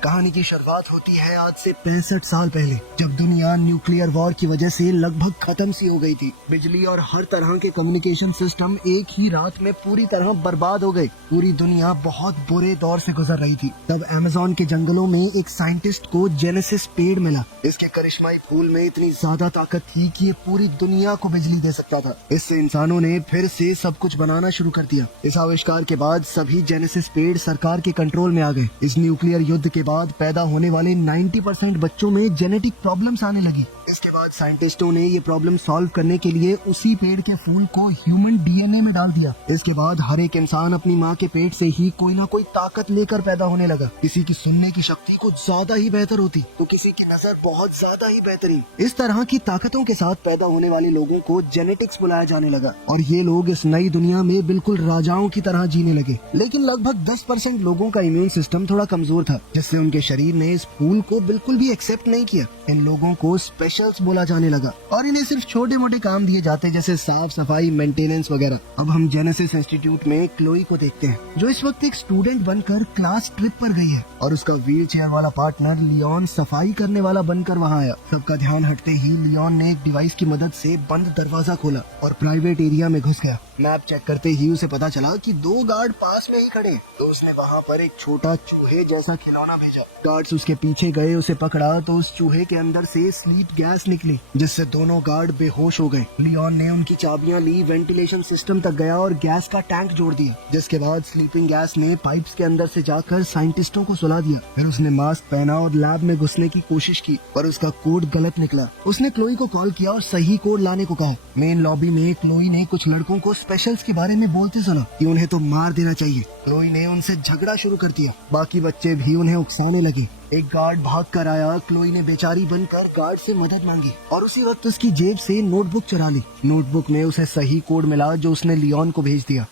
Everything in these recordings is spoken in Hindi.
कहानी की शुरुआत होती है आज से 65 साल पहले, जब दुनिया न्यूक्लियर वॉर की वजह से लगभग खत्म सी हो गई थी। बिजली और हर तरह के कम्युनिकेशन सिस्टम एक ही रात में पूरी तरह बर्बाद हो गए। पूरी दुनिया बहुत बुरे दौर से गुजर रही थी। तब अमेज़न के जंगलों में एक साइंटिस्ट को जेनेसिस पेड़ मिला। इसके करिश्माई फूल में इतनी ज्यादा ताकत थी कि ये पूरी दुनिया को बिजली दे सकता था। इससे इंसानों ने फिर से सब कुछ बनाना शुरू कर दिया। इस आविष्कार के बाद सभी जेनेसिस पेड़ सरकार के कंट्रोल में आ गए। इस न्यूक्लियर युद्ध के बाद पैदा होने वाले 90% बच्चों में जेनेटिक प्रॉब्लम्स आने लगी। इसके बाद साइंटिस्टों ने ये प्रॉब्लम सॉल्व करने के लिए उसी पेड़ के फूल को ह्यूमन डीएनए में डाल दिया। इसके बाद हर एक इंसान अपनी माँ के पेट से ही कोई ना कोई ताकत लेकर पैदा होने लगा। किसी की सुनने की शक्ति कुछ ज्यादा ही बेहतर होती तो किसी की नजर बहुत ज्यादा ही बेहतरीन। इस तरह की ताकतों के साथ पैदा होने वाले लोगों को जेनेटिक्स बुलाया जाने लगा और ये लोग इस नई दुनिया में बिल्कुल राजाओं की तरह जीने लगे। लेकिन लगभग 10% लोगों का इम्यून सिस्टम थोड़ा कमजोर था, जिससे उनके शरीर ने इस फूल को बिल्कुल भी एक्सेप्ट नहीं किया। इन लोगों को स्पेशल्स बोला जाने लगा और इन्हें सिर्फ छोटे मोटे काम दिए जाते, जैसे साफ सफाई, मेंटेनेंस वगैरह। अब हम जेनेसिस इंस्टीट्यूट में क्लोई को देखते हैं, जो इस वक्त एक स्टूडेंट बनकर क्लास ट्रिप पर गई है और उसका व्हील चेयर वाला पार्टनर लियोन सफाई करने वाला बनकर वहाँ आया। सबका ध्यान हटते ही लियोन ने एक डिवाइस की मदद से बंद दरवाजा खोला और प्राइवेट एरिया में घुस गया। मैप चेक करते ही उसे पता चला कि 2 गार्ड पास में ही खड़े, तो उसने वहाँ पर एक छोटा चूहे जैसा खिलौना भेजा। गार्ड्स उसके पीछे गए, उसे पकड़ा तो उस चूहे के अंदर से स्लीप गैस निकली, जिससे दोनों गार्ड बेहोश हो गए। लियोन ने उनकी चाबियां ली, वेंटिलेशन सिस्टम तक गया और गैस का टैंक जोड़ दिया। जिसके बाद स्लीपिंग गैस ने पाइप्स के अंदर से जाकर साइंटिस्टों को सुला दिया। फिर उसने मास्क पहना और लैब में घुसने की कोशिश की, पर उसका कोड गलत निकला। उसने क्लोई को कॉल किया और सही कोड लाने को कहा। मेन लॉबी में क्लोई ने कुछ लड़कों को स्पेशल्स के बारे में बोलते सुना कि उन्हें तो मार देना चाहिए। क्लोई ने उनसे झगड़ा शुरू कर दिया। बाकी बच्चे भी उन्हें उकसाने लगे। एक गार्ड भाग कर आया। क्लोई ने बेचारी बनकर गार्ड से मदद मांगी और उसी वक्त उसकी जेब से नोटबुक चुरा ली। नोटबुक में उसे सही कोड मिला जो उसने लियोन को भेज दिया।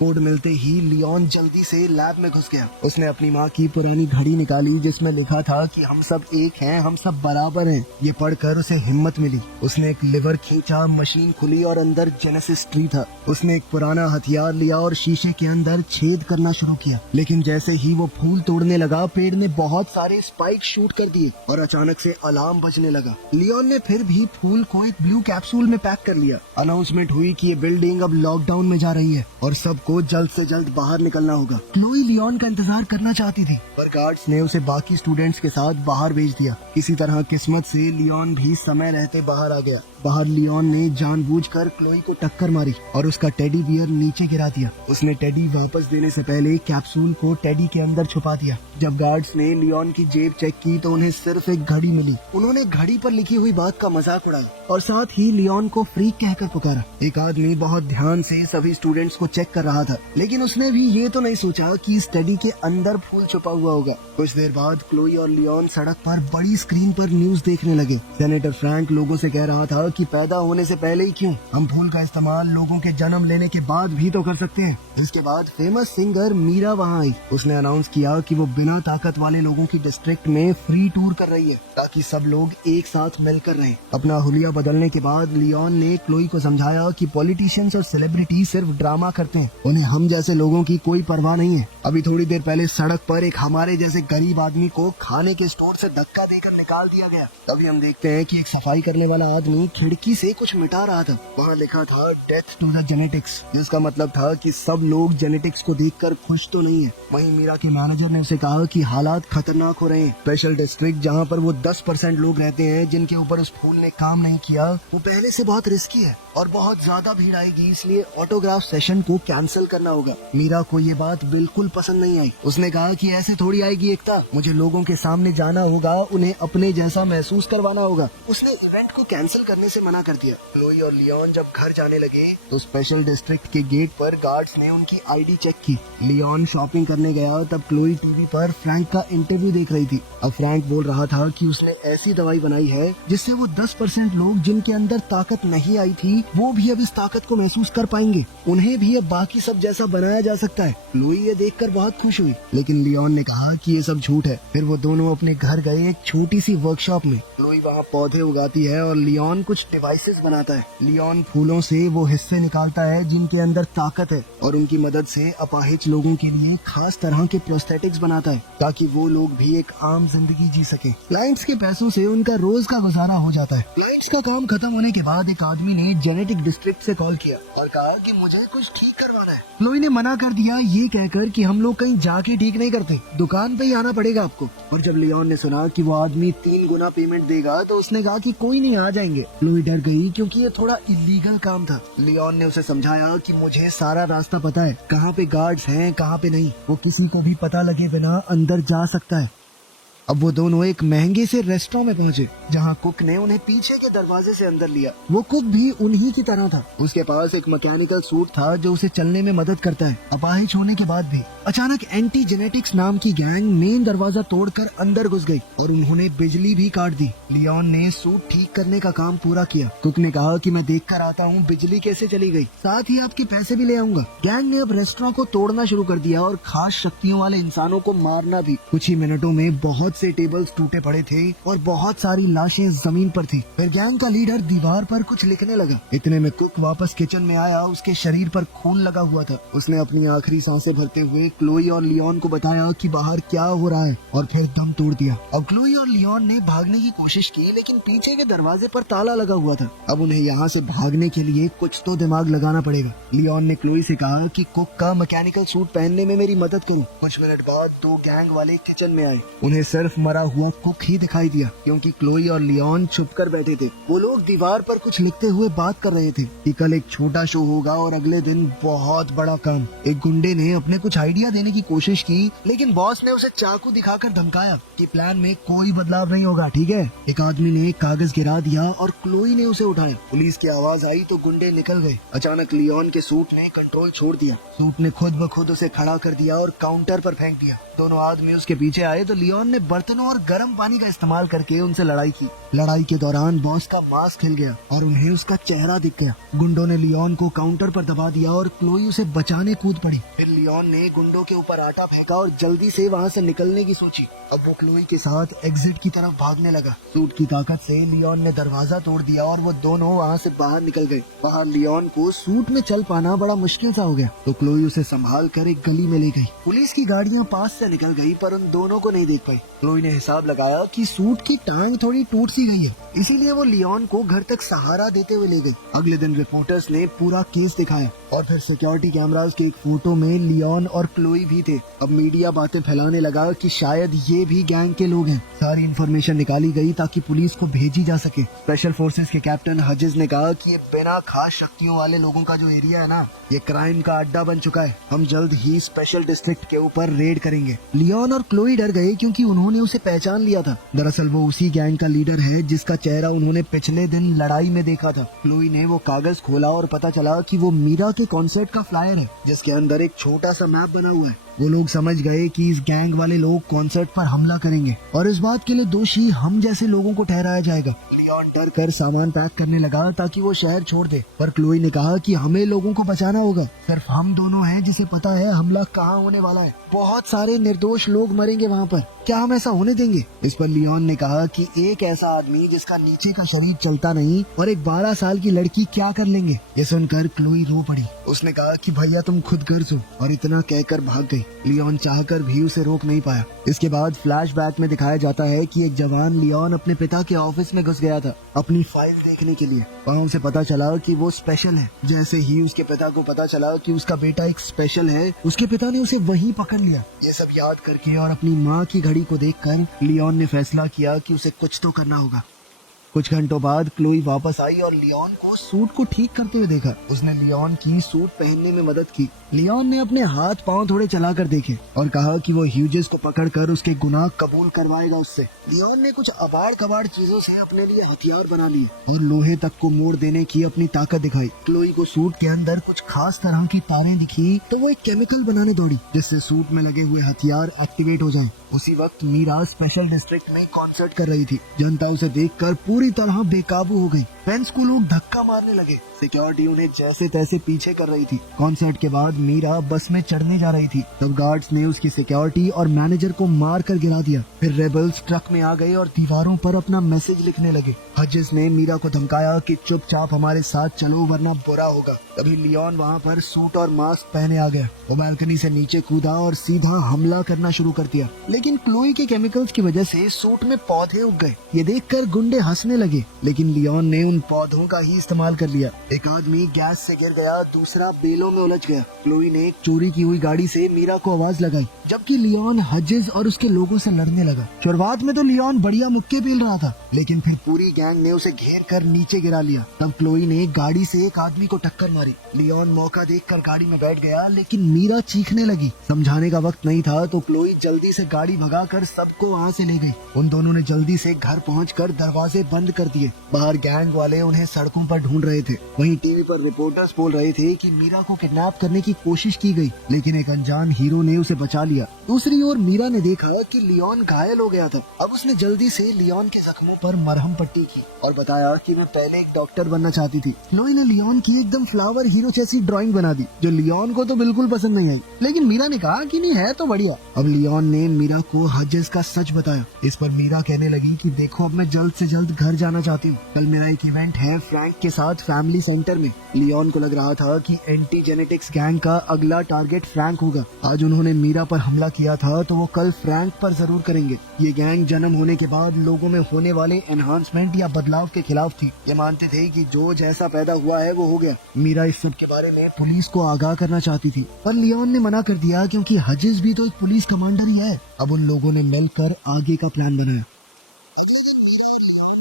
कोड मिलते ही लियोन जल्दी से लैब में घुस गया। उसने अपनी माँ की पुरानी घड़ी निकाली, जिसमें लिखा था कि हम सब एक हैं, हम सब बराबर हैं। ये पढ़कर उसे हिम्मत मिली। उसने एक लिवर खींचा, मशीन खुली और अंदर जेनेसिस ट्री था। उसने एक पुराना हथियार लिया और शीशे के अंदर छेद करना शुरू किया। लेकिन जैसे ही वो फूल तोड़ने लगा, पेड़ ने बहुत सारे स्पाइक शूट कर दिए और अचानक से अलार्म बजने लगा। लियोन ने फिर भी फूल को एक ब्लू कैप्सूल में पैक कर लिया। अनाउंसमेंट हुई कि ये बिल्डिंग अब लॉकडाउन में जा रही है और सबको जल्द से जल्द बाहर निकलना होगा। क्लोई लियोन का इंतजार करना चाहती थी, पर गार्ड्स ने उसे बाकी स्टूडेंट्स के साथ बाहर भेज दिया। किसी तरह किस्मत से लियोन भी समय रहते बाहर आ गया। बाहर लियोन ने जानबूझकर क्लोई को टक्कर मारी और उसका टेडी बियर नीचे गिरा दिया। उसने टेडी वापस देने से पहले कैप्सूल को टेडी के अंदर छुपा दिया। जब गार्ड्स ने लियोन की जेब चेक की तो उन्हें सिर्फ एक घड़ी मिली। उन्होंने घड़ी पर लिखी हुई बात का मजाक उड़ाया और साथ ही लियोन को फ्रीक कहकर पुकारा। एक आदमी बहुत ध्यान से सभी स्टूडेंट्स को चेक कर रहा था, लेकिन उसने भी ये तो नहीं सोचा कि इस टेडी के अंदर फूल छुपा हुआ होगा। कुछ देर बाद क्लोई और लियोन सड़क पर बड़ी स्क्रीन पर न्यूज देखने लगे। सेनेटर फ्रैंक लोगों से कह रहा था कि पैदा होने से पहले ही क्यों, हम फूल का इस्तेमाल लोगों के जन्म लेने के बाद भी तो कर सकते हैं। जिसके बाद फेमस सिंगर मीरा वहाँ आई। उसने अनाउंस किया कि वो बिना ताकत वाले लोगों की डिस्ट्रिक्ट में फ्री टूर कर रही है, ताकि सब लोग एक साथ मिलकर रहें। अपना हुलिया बदलने के बाद लियोन ने क्लोई को समझाया कि पॉलिटिशियंस और सेलिब्रिटी सिर्फ ड्रामा करते हैं, उन्हें हम जैसे लोगों की कोई परवाह नहीं है। अभी थोड़ी देर पहले सड़क पर एक हमारे जैसे गरीब आदमी को खाने के स्टोर से धक्का देकर निकाल दिया गया। तभी हम देखते हैं कि एक सफाई करने वाला आदमी खिड़की से कुछ मिटा रहा था। वहाँ लिखा था डेथ टू द जेनेटिक्स, जिसका मतलब था कि सब लोग जेनेटिक्स को देखकर खुश तो नहीं है। वहीं मीरा के मैनेजर ने उसे कहा कि हालात खतरनाक हो रहे हैं। स्पेशल डिस्ट्रिक्ट जहाँ पर वो 10% लोग रहते हैं जिनके ऊपर उस फूल ने काम नहीं किया, वो पहले से बहुत रिस्की है और बहुत ज्यादा भीड़ आएगी, इसलिए ऑटोग्राफ सेशन को कैंसिल करना होगा। मीरा को ये बात बिल्कुल पसंद नहीं आई। उसने कहा कि ऐसे थोड़ी आएगी एकता, मुझे लोगों के सामने जाना होगा, उन्हें अपने जैसा महसूस करवाना होगा। उसने इवेंट को कैंसिल करने से मना कर दिया। क्लोई और लियोन जब घर जाने लगे तो स्पेशल डिस्ट्रिक्ट के गेट पर गार्ड्स ने उनकी आईडी चेक की। लियोन शॉपिंग करने गया, तब क्लोई टीवी पर फ्रैंक का इंटरव्यू देख रही थी। अब फ्रैंक बोल रहा था कि उसने ऐसी दवाई बनाई है जिससे वो 10% लोग जिनके अंदर ताकत नहीं आई थी, वो भी अब इस ताकत को महसूस कर पाएंगे। उन्हें भी अब बाकी सब जैसा बनाया जा सकता है। क्लोई ये देखकर बहुत खुश हुई, लेकिन लियोन ने कहा कि ये सब झूठ है। फिर वो दोनों अपने घर गए एक छोटी सी वर्कशॉप में। क्लोई क्लोई वहाँ पौधे उगाती है और लियोन कुछ डिवाइसेस बनाता है। लियोन फूलों से वो हिस्से निकालता है जिनके अंदर ताकत है और उनकी मदद से अपाहिज लोगों के लिए खास तरह के प्रोस्थेटिक्स बनाता है ताकि वो लोग भी एक आम जिंदगी जी सके। क्लाइंट्स के पैसों से उनका रोज का गुजारा हो जाता है। क्लाइंट्स का काम खत्म होने के बाद एक आदमी ने जेनेटिक डिस्ट्रिक्ट से कॉल किया और कहा कि मुझे कुछ ठीक करवाना है। क्लोई ने मना कर दिया, ये कहकर कि हम लोग कहीं जाके ठीक नहीं करते, दुकान पे ही आना पड़ेगा आपको। और जब लियोन ने सुना कि वो आदमी 3 गुना पेमेंट देगा तो उसने कहा कि कोई नहीं, आ जाएंगे। क्लोई डर गई क्योंकि ये थोड़ा इलीगल काम था। लियोन ने उसे समझाया कि मुझे सारा रास्ता पता है, कहाँ पे गार्ड्स हैं कहाँ पे नहीं, वो किसी को भी पता लगे बिना अंदर जा सकता है। अब वो दोनों एक महंगे से रेस्टोरेंट में पहुंचे जहां कुक ने उन्हें पीछे के दरवाजे से अंदर लिया। वो कुक भी उन्हीं की तरह था। उसके पास एक मैकेनिकल सूट था जो उसे चलने में मदद करता है अपाहिज होने के बाद भी। अचानक एंटी जेनेटिक्स नाम की गैंग मेन दरवाजा तोड़कर अंदर घुस गई और उन्होंने बिजली भी काट दी। लियोन ने सूट ठीक करने का काम पूरा किया। कुक ने कहा कि मैं देख कर आता हूँ बिजली कैसे चली गई, साथ ही आपके पैसे भी ले आऊंगा। गैंग ने अब रेस्टोरेंट को तोड़ना शुरू कर दिया और खास शक्तियों वाले इंसानों को मारना भी। कुछ ही मिनटों में बहुत से टेबल्स टूटे पड़े थे और बहुत सारी लाशें जमीन पर थी। फिर गैंग का लीडर दीवार पर कुछ लिखने लगा। इतने में कुक वापस किचन में आया। उसके शरीर पर खून लगा हुआ था। उसने अपनी आखिरी सांसें भरते हुए क्लोई और लियोन को बताया कि बाहर क्या हो रहा है और फिर दम तोड़ दिया। अब क्लोई और लियोन ने भागने की कोशिश की लेकिन पीछे के दरवाजे पर ताला लगा हुआ था। अब उन्हें यहाँ से भागने के लिए कुछ तो दिमाग लगाना पड़ेगा। लियोन ने क्लोई से कहा कि कुक का मैकेनिकल सूट पहनने में मेरी मदद करो। कुछ मिनट बाद 2 गैंग वाले किचन में आए। उन्हें सिर्फ मरा हुआ कुक ही दिखाई दिया क्योंकि क्लोई और लियोन छुपकर बैठे थे। वो लोग दीवार पर कुछ लिखते हुए बात कर रहे थे कि कल एक छोटा शो होगा और अगले दिन बहुत बड़ा काम। एक गुंडे ने अपने कुछ आइडिया देने की कोशिश की लेकिन बॉस ने उसे चाकू दिखाकर धमकाया कि प्लान में कोई बदलाव नहीं होगा, ठीक है। एक आदमी ने कागज गिरा दिया और क्लोई ने उसे उठाया। पुलिस की आवाज आई तो गुंडे निकल गए। अचानक लियोन के सूट ने कंट्रोल छोड़ दिया। सूट ने खुद ब खुद उसे खड़ा कर दिया और काउंटर पर फेंक दिया। दोनों आदमी उसके पीछे आए तो लियोन ने बर्तनों और गर्म पानी का इस्तेमाल करके उनसे लड़ाई की। लड़ाई के दौरान बॉस का मास्क हिल गया और उन्हें उसका चेहरा दिख गया। गुंडों ने लियोन को काउंटर पर दबा दिया और क्लोई उसे बचाने कूद पड़ी। फिर लियोन ने गुंडों के ऊपर आटा फेंका और जल्दी से वहाँ से निकलने की सोची। अब वो क्लोई के साथ एग्जिट की तरफ भागने लगा। सूट की ताकत से लियोन ने दरवाजा तोड़ दिया और वो दोनों वहाँ से बाहर निकल गए। बाहर लियोन को सूट में चल पाना बड़ा मुश्किल सा हो गया तो क्लोई उसे संभाल कर एक गली में ले गई। पुलिस की गाड़ियाँ पास से निकल गई पर उन दोनों को नहीं देख पाई। क्लोई ने हिसाब लगाया कि सूट की टांग थोड़ी टूट सी गई है, इसीलिए वो लियोन को घर तक सहारा देते हुए ले गई। अगले दिन रिपोर्टर्स ने पूरा केस दिखाया और फिर सिक्योरिटी कैमरास के एक फोटो में लियोन और क्लोई भी थे। अब मीडिया बातें फैलाने लगा कि शायद ये भी गैंग के लोग हैं। सारी इन्फॉर्मेशन निकाली गई ताकि पुलिस को भेजी जा सके। स्पेशल फोर्सेस के कैप्टन हजिज ने कहा कि ये बिना खास शक्तियों वाले लोगों का जो एरिया है ना, ये क्राइम का अड्डा बन चुका है। हम जल्द ही स्पेशल डिस्ट्रिक्ट के ऊपर रेड करेंगे। लियोन और क्लोई डर गए क्योंकि उन्होंने उसे पहचान लिया था। दरअसल वो उसी गैंग का लीडर है जिसका चेहरा उन्होंने पिछले दिन लड़ाई में देखा था। क्लोई ने वो कागज खोला और पता चला कि वो मीरा के कॉन्सर्ट का फ्लायर है जिसके अंदर एक छोटा सा मैप बना हुआ है। वो लोग समझ गए कि इस गैंग वाले लोग कॉन्सर्ट पर हमला करेंगे और इस बात के लिए दोषी हम जैसे लोगों को ठहराया जाएगा। लियोन डर कर सामान पैक करने लगा ताकि वो शहर छोड़ दे, पर क्लोई ने कहा कि हमें लोगों को बचाना होगा। सिर्फ हम दोनों हैं जिसे पता है हमला कहाँ होने वाला है। बहुत सारे निर्दोष लोग मरेंगे वहाँ पर, क्या हम ऐसा होने देंगे? इस पर लियोन ने कहा कि एक ऐसा आदमी जिसका नीचे का शरीर चलता नहीं और एक 12 साल की लड़की क्या कर लेंगे? ये सुनकर क्लोई रो पड़ी। उसने कहा कि भैया तुम खुद गर्ज हो, और इतना कहकर भाग गई। लियोन चाहकर भी उसे रोक नहीं पाया। इसके बाद फ्लैशबैक में दिखाया जाता है कि एक जवान लियोन अपने पिता के ऑफिस में घुस गया था अपनी फाइल देखने के लिए। वहाँ उसे पता चला कि वो स्पेशल है। जैसे ही उसके पिता को पता चला कि उसका बेटा एक स्पेशल है, उसके पिता ने उसे वहीं पकड़ लिया। ये सब याद करके और अपनी माँ की घड़ी को देखकर लियोन ने फैसला किया कि उसे कुछ तो करना होगा। कुछ घंटों बाद क्लोई वापस आई और लियोन को सूट को ठीक करते हुए देखा। उसने लियोन की सूट पहनने में मदद की। लियोन ने अपने हाथ पांव थोड़े चलाकर देखे और कहा कि वो ह्यूजेस को पकड़कर उसके गुनाह कबूल करवाएगा उससे। लियोन ने कुछ अबाड़ कबाड़ चीजों से अपने लिए हथियार बना लिए और लोहे तक को मोड़ देने की अपनी ताकत दिखाई। क्लोई को सूट के अंदर कुछ खास तरह की तारें दिखी तो वो एक केमिकल बनाने दौड़ी जिससे सूट में लगे हुए हथियार एक्टिवेट हो जाएं। उसी वक्त मीरा स्पेशल डिस्ट्रिक्ट में कॉन्सर्ट कर रही थी। जनता उसे देखकर पूरी तरह बेकाबू हो गई। फ्रेंड्स को लोग धक्का मारने लगे। सिक्योरिटी उन्हें जैसे तैसे पीछे कर रही थी। कॉन्सर्ट के बाद मीरा बस में चढ़ने जा रही थी, तब गार्ड्स ने उसकी सिक्योरिटी और मैनेजर को मार कर गिरा दिया। फिर रेबल्स ट्रक में आ गए और दीवारों पर अपना मैसेज लिखने लगे। हजेस ने मीरा को धमकाया कि चुपचाप हमारे साथ चलो वरना बुरा होगा। तभी लियोन वहाँ पर सूट और मास्क पहने आ गया। वो बालकनी से नीचे कूदा और सीधा हमला करना शुरू कर दिया, लेकिन क्लोई के केमिकल्स की वजह से सूट में पौधे उग गए। ये देखकर गुंडे हंसने लगे, लेकिन लियोन ने उन पौधों का ही इस्तेमाल कर लिया। एक आदमी गैस से गिर गया, दूसरा बेलों में उलझ गया। क्लोई ने एक चोरी की हुई गाड़ी से मीरा को आवाज लगाई, जबकि लियोन हजेस और उसके लोगों से लड़ने लगा। शुरुआत में तो लियोन बढ़िया मुक्के पेल रहा था, लेकिन फिर पूरी गैंग ने उसे घेर कर नीचे गिरा लिया। तब क्लोई ने गाड़ी से एक आदमी को टक्कर मारी। लियोन मौका देखकर गाड़ी में बैठ गया, लेकिन मीरा चीखने लगी। समझाने का वक्त नहीं था तो क्लोई जल्दी से गाड़ी भगाकर सबको वहाँ से ले गई। उन दोनों ने जल्दी से घर पहुंचकर दरवाजे बंद कर दिए। बाहर गैंग वाले उन्हें सड़कों पर ढूंढ रहे थे। वहीं टीवी पर रिपोर्टर्स बोल रहे थे कि मीरा को किडनैप करने की कोशिश की गई, लेकिन एक अनजान हीरो ने उसे बचा लिया। दूसरी ओर मीरा ने देखा कि लियोन घायल हो गया था। अब उसने जल्दी से लियोन के जख्मों पर मरहम पट्टी की और बताया कि मैं पहले एक डॉक्टर बनना चाहती थी। क्लोई ने लियोन की एकदम फ्लावर हीरो जैसी ड्राइंग बना दी, जो लियोन को तो बिल्कुल पसंद नहीं आई, लेकिन मीरा ने कहा कि नहीं है तो बढ़िया। अब लियोन ने मीरा को हजेस का सच बताया। इस पर मीरा कहने लगी कि देखो अब मैं जल्द से जल्द घर जाना चाहती हूँ। कल मेरा एक इवेंट है फ्रैंक के साथ फैमिली सेंटर में। लियोन को लग रहा था कि एंटी जेनेटिक्स गैंग का अगला टारगेट फ्रैंक होगा। आज उन्होंने मीरा पर हमला किया था तो वो कल फ्रैंक पर जरूर करेंगे। ये गैंग जन्म होने के बाद लोगों में होने वाले एनहांसमेंट या बदलाव के खिलाफ थी। ये मानते थे कि जो जैसा पैदा हुआ है वो हो गया। मीरा इस सब के बारे में पुलिस को आगाह करना चाहती थी, पर लियोन ने मना कर दिया, क्योंकि हजेस भी तो एक पुलिस कमांडर ही है। अब उन लोगों ने मिलकर आगे का प्लान बनाया।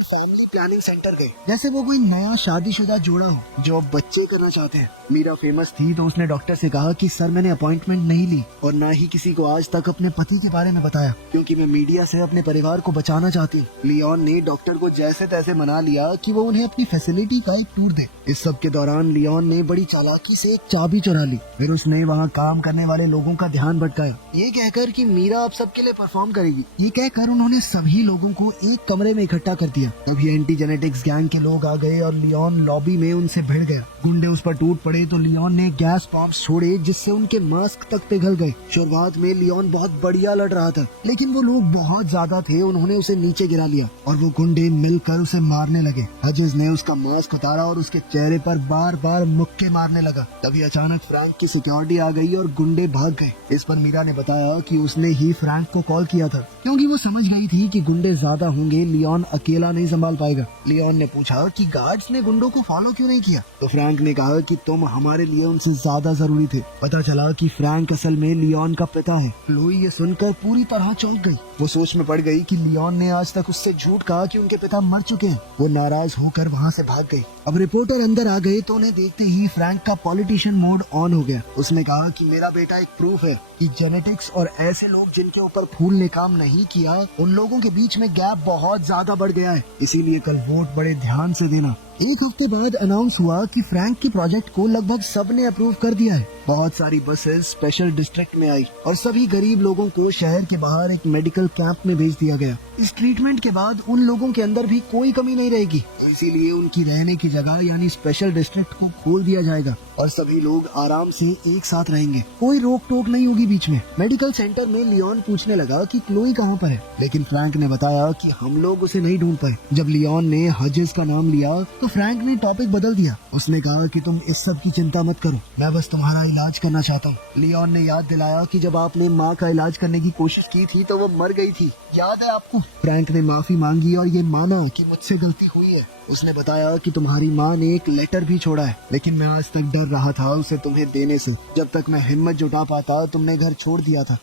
फैमिली प्लानिंग सेंटर गए, जैसे वो कोई नया शादीशुदा जोड़ा हो जो अब बच्चे करना चाहते हैं। मीरा फेमस थी तो उसने डॉक्टर से कहा कि सर मैंने अपॉइंटमेंट नहीं ली और ना ही किसी को आज तक अपने पति के बारे में बताया, क्योंकि मैं मीडिया से अपने परिवार को बचाना चाहती हूँ। लियोन ने डॉक्टर को जैसे तैसे मना लिया कि वो उन्हें अपनी फैसिलिटी का एक टूर दे। इस सब के दौरान लियोन ने बड़ी चालाकी से एक चाबी चुरा ली। फिर उसने वहाँ काम करने वाले लोगों का ध्यान भटकाया, ये कहकर कि मीरा अब सबके लिए परफॉर्म करेगी। ये कहकर उन्होंने सभी लोगों को एक कमरे में इकट्ठा कर दिया। तभी एंटी जेनेटिक्स गैंग के लोग आ गए और लियोन लॉबी में उनसे भिड़ गया। गुंडे उस पर टूट पड़े तो लियोन ने गैस बॉम्ब्स छोड़े, जिससे उनके मास्क तक पिघल गए। शुरुआत में लियोन बहुत बढ़िया लड़ रहा था, लेकिन वो लोग बहुत ज्यादा थे। उन्होंने उसे नीचे गिरा लिया और वो गुंडे मिलकर उसे मारने लगे। हजेस ने उसका मास्क उतारा और उसके चेहरे पर बार बार मुक्के मारने लगा। तभी अचानक फ्रैंक की सिक्योरिटी आ गई और गुंडे भाग गए। इस पर मीरा ने बताया कि उसने ही फ्रैंक को कॉल किया था, क्योंकि वो समझ गई थी कि गुंडे ज्यादा होंगे, लियोन अकेला नहीं संभाल पाएगा। लियोन ने पूछा कि गार्ड्स ने गुंडों को फॉलो क्यों नहीं किया, तो फ्रैंक ने कहा कि तुम हमारे लिए उनसे ज्यादा जरूरी थे। पता चला कि फ्रैंक असल में लियोन का पिता है। क्लोई ये सुनकर पूरी तरह चौंक गई। वो सोच में पड़ गई कि लियोन ने आज तक उससे झूठ कहा कि उनके पिता मर चुके हैं। वो नाराज होकर वहाँ से भाग गई। अब रिपोर्टर अंदर आ गए तो उन्हें देखते ही फ्रैंक का पॉलिटिशियन मोड ऑन हो गया। उसने कहा कि मेरा बेटा एक प्रूफ है कि जेनेटिक्स और ऐसे लोग जिनके ऊपर फूल ने काम नहीं किया, उन लोगों के बीच में गैप बहुत ज्यादा बढ़ गया है। इसीलिए कल वोट बड़े ध्यान से देना। एक हफ्ते बाद अनाउंस हुआ कि फ्रैंक के प्रोजेक्ट को लगभग सबने अप्रूव कर दिया है। बहुत सारी बसेस स्पेशल डिस्ट्रिक्ट में आई और सभी गरीब लोगों को शहर के बाहर एक मेडिकल कैंप में भेज दिया गया। इस ट्रीटमेंट के बाद उन लोगों के अंदर भी कोई कमी नहीं रहेगी, इसीलिए उनकी रहने की जगह यानी स्पेशल डिस्ट्रिक्ट को खोल दिया जाएगा और सभी लोग आराम से एक साथ रहेंगे। कोई रोक टोक नहीं होगी बीच में। मेडिकल सेंटर में लियोन पूछने लगा कि क्लोई कहाँ पर है, लेकिन फ्रैंक ने बताया कि हम लोग उसे नहीं ढूंढ पाए। जब लियोन ने हजेस का नाम लिया तो फ्रैंक ने टॉपिक बदल दिया। उसने कहा कि तुम इस सब की चिंता मत करो, मैं बस तुम्हारा इलाज करना चाहता हूँ। लियोन ने याद दिलाया कि जब आपने माँ का इलाज करने की कोशिश की थी तो वो मर गई थी, याद है आपको? फ्रैंक ने माफी मांगी और ये माना कि मुझसे गलती हुई है। उसने बताया कि तुम्हारी माँ ने एक लेटर भी छोड़ा है, लेकिन मैं आज तक डर रहा था उसे तुम्हें देने से। जब तक मैं हिम्मत जुटा पाता तुमने घर छोड़ दिया था।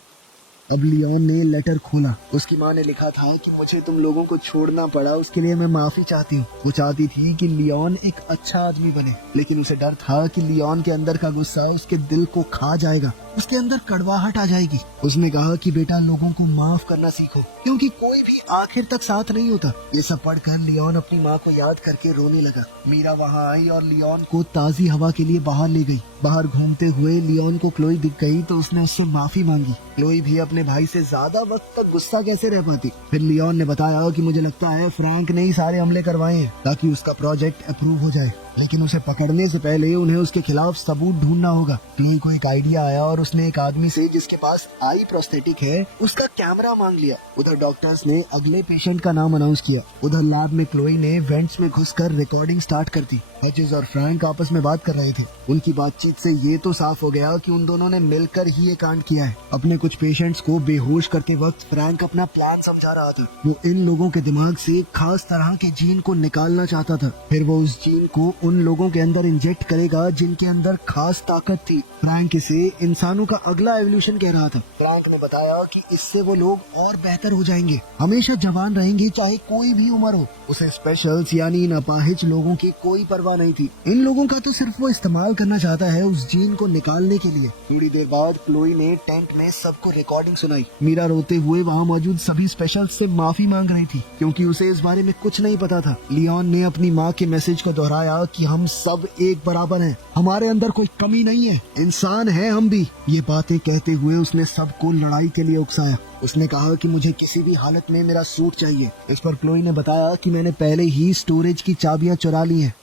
अब लियोन ने लेटर खोला। उसकी माँ ने लिखा था कि मुझे तुम लोगों को छोड़ना पड़ा, उसके लिए मैं माफी चाहती हूँ। वो चाहती थी कि लियोन एक अच्छा आदमी बने, लेकिन उसे डर था कि लियोन के अंदर का गुस्सा उसके दिल को खा जाएगा, उसके अंदर कड़वाहट आ जाएगी। उसने कहा कि बेटा लोगों को माफ करना सीखो, क्योंकि कोई भी आखिर तक साथ नहीं होता। ये सब पढ़कर लियोन अपनी माँ को याद करके रोने लगा। मीरा वहाँ आई और लियोन को ताजी हवा के लिए बाहर ले गई। बाहर घूमते हुए लियोन को क्लोई दिख गई तो उसने उससे माफी मांगी। क्लोई भी अपने अपने भाई से ज्यादा वक्त तक गुस्सा कैसे रह पाती। फिर लियोन ने बताया कि मुझे लगता है फ्रैंक ने ही सारे हमले करवाए हैं ताकि उसका प्रोजेक्ट अप्रूव हो जाए, लेकिन उसे पकड़ने से पहले उन्हें उसके खिलाफ सबूत ढूंढना होगा। क्लोई को एक आइडिया आया और उसने एक आदमी से जिसके पास आई प्रोस्थेटिक है उसका कैमरा मांग लिया। उधर डॉक्टर्स ने अगले पेशेंट का नाम अनाउंस किया। उधर लैब में क्लोई ने वेंट्स में घुसकर रिकॉर्डिंग स्टार्ट कर दी। हचेस और फ्रैंक आपस में बात कर रहे थे। उनकी बातचीत से ये तो साफ हो गया कि उन दोनों ने मिलकर ही ये कांड किया है। अपने कुछ पेशेंट्स को बेहोश करते वक्त फ्रैंक अपना प्लान समझा रहा था। वो इन लोगों के दिमाग से एक खास तरह के जीन को निकालना चाहता था। फिर वो उस जीन को उन लोगों के अंदर इंजेक्ट करेगा जिनके अंदर खास ताकत थी। फ्रैंक इसे इंसानों का अगला एवोल्यूशन कह रहा था। फ्रैंक ने बताया कि इससे वो लोग और बेहतर हो जाएंगे, हमेशा जवान रहेंगे चाहे कोई भी उम्र हो। उसे स्पेशल्स यानी इन अपाहिज लोगों की कोई परवाह नहीं थी। इन लोगों का तो सिर्फ वो इस्तेमाल करना चाहता है उस जीन को निकालने के लिए। थोड़ी देर बाद क्लोई ने टेंट में सबको रिकॉर्डिंग सुनाई। मीरा रोते हुए वहाँ मौजूद सभी स्पेशल्स से माफी मांग रही थी क्योंकि उसे इस बारे में कुछ नहीं पता था। लियोन ने अपनी माँ के मैसेज को दोहराया कि हम सब एक बराबर हैं, हमारे अंदर कोई कमी नहीं है, इंसान है हम भी। ये बातें कहते हुए उसने सबको लड़ाई के लिए उकसाया। उसने कहा कि मुझे किसी भी हालत में मेरा सूट चाहिए। इस पर क्लोई ने बताया कि मैंने पहले ही स्टोरेज की चाबियां चुरा ली हैं।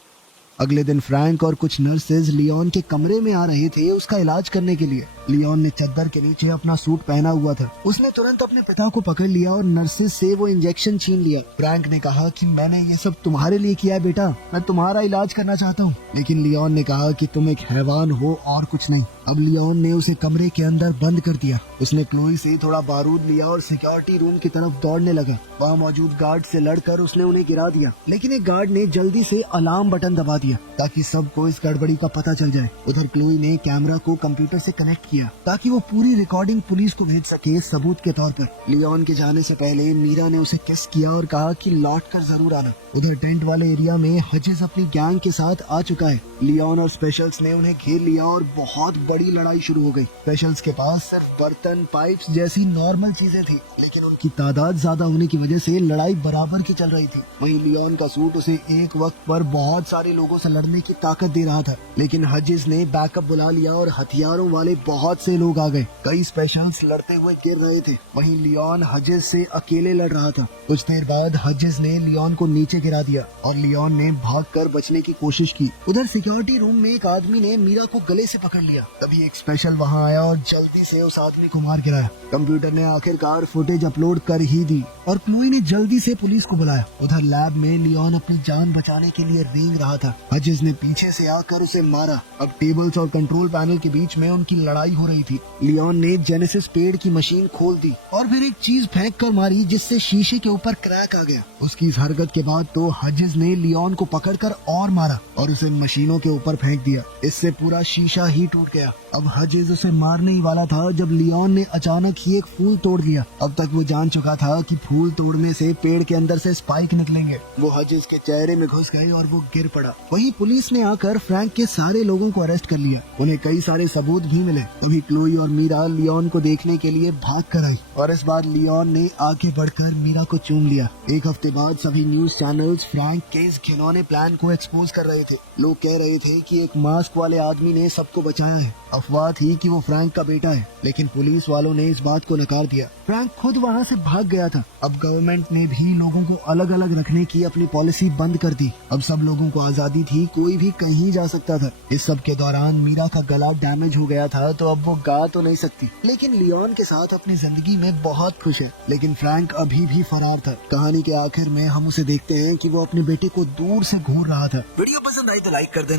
अगले दिन फ्रैंक और कुछ नर्सेज लियोन के कमरे में आ रहे थे उसका इलाज करने के लिए। लियोन ने चद्दर के नीचे अपना सूट पहना हुआ था। उसने तुरंत अपने पिता को पकड़ लिया और नर्सेज से वो इंजेक्शन छीन लिया। फ्रैंक ने कहा कि मैंने ये सब तुम्हारे लिए किया है बेटा, मैं तुम्हारा इलाज करना चाहता हूँ। लेकिन लियोन ने कहा कि तुम एक हैवान हो और कुछ नहीं। अब लियोन ने उसे कमरे के अंदर बंद कर दिया। उसने क्लोई से थोड़ा बारूद लिया और सिक्योरिटी रूम की तरफ दौड़ने लगा। वहाँ मौजूद गार्ड से लड़कर उसने उन्हें गिरा दिया, लेकिन एक गार्ड ने जल्दी से अलार्म बटन दबा दिया ताकि सबको इस गड़बड़ी का पता चल जाए। उधर क्लोई ने कैमरा को कंप्यूटर से कनेक्ट किया ताकि वो पूरी रिकॉर्डिंग पुलिस को भेज सके सबूत के तौर पर। लियोन के जाने से पहले मीरा ने उसे किस किया और कहा कि लौट कर जरूर आना। उधर टेंट वाले एरिया में हचेस अपनी गैंग के साथ आ चुका है। लियोन और स्पेशल्स ने उन्हें घेर लिया और बहुत बड़ी लड़ाई शुरू हो गई। स्पेशल्स के पास सिर्फ बर्तन, पाइप्स जैसी नॉर्मल चीजें थी, लेकिन उनकी तादाद ज्यादा होने की वजह से लड़ाई बराबर की चल रही थी। वहीं लियोन का सूट उसे एक वक्त पर बहुत सारे लोगों से लड़ने की ताकत दे रहा था, लेकिन हचेस ने बैकअप बुला लिया और हथियारों वाले बहुत से लोग आ गए। कई स्पेशल्स लड़ते हुए गिर रहे थे। वहीं लियोन हचेस से अकेले लड़ रहा था। कुछ देर बाद हचेस ने लियोन को नीचे गिरा दिया और लियोन ने भागकर बचने की कोशिश की। उधर सिक्योरिटी रूम में एक आदमी ने मीरा को गले से पकड़ लिया। तभी एक स्पेशल वहां आया और जल्दी से उस आदमी को मार गिराया। कंप्यूटर ने आखिरकार फुटेज अपलोड कर ही दी और क्लोई ने जल्दी से पुलिस को बुलाया। उधर लैब में लियोन अपनी जान बचाने के लिए रेंग रहा था। हचेस ने पीछे से आकर उसे मारा। अब टेबल्स और कंट्रोल पैनल के बीच में उनकी लड़ाई हो रही थी। लियोन ने जेनेसिस पेड़ की मशीन खोल दी और फिर एक चीज फेंक कर मारी जिससे शीशे के ऊपर क्रैक आ गया। उसकी इस हरकत के बाद तो हचेस ने लियोन को पकड़कर और मारा और उसे मशीनों के ऊपर फेंक दिया। इससे पूरा शीशा ही टूट गया। अब हचेस उसे मारने ही वाला था जब लियोन ने अचानक ही एक फूल तोड़ दिया। अब तक वो जान चुका था कि फूल तोड़ने से पेड़ के अंदर से स्पाइक निकलेंगे। वो हचेस के चेहरे में घुस गए और वो गिर पड़ा। वहीं पुलिस ने आकर फ्रैंक के सारे लोगों को अरेस्ट कर लिया। उन्हें कई सारे सबूत भी मिले। तभी क्लोई और मीरा लियोन को देखने के लिए भाग कर आई और इस बार लियोन ने आगे बढ़कर मीरा को चूम लिया। एक हफ्ते बाद सभी न्यूज चैनल्स फ्रैंक के इस घिनौने प्लान को एक्सपोज कर रहे थे। लोग कह रहे थे कि एक मास्क वाले आदमी ने सबको बचाया है। अफवाह थी कि वो फ्रैंक का बेटा है, लेकिन पुलिस वालों ने इस बात को नकार दिया। फ्रैंक खुद वहाँ से भाग गया था। अब गवर्नमेंट ने भी लोगों को अलग अलग रखने की अपनी पॉलिसी बंद कर दी। अब सब लोगों को आजादी थी, कोई भी कहीं जा सकता था। इस सब के दौरान मीरा का गला डैमेज हो गया था तो अब वो गा तो नहीं सकती, लेकिन लियोन के साथ अपनी जिंदगी में बहुत खुश है। लेकिन फ्रैंक अभी भी फरार था। कहानी के आखिर में हम उसे देखते हैं कि वो अपने बेटे को दूर से घूर रहा था। वीडियो पसंद आई तो लाइक कर देना।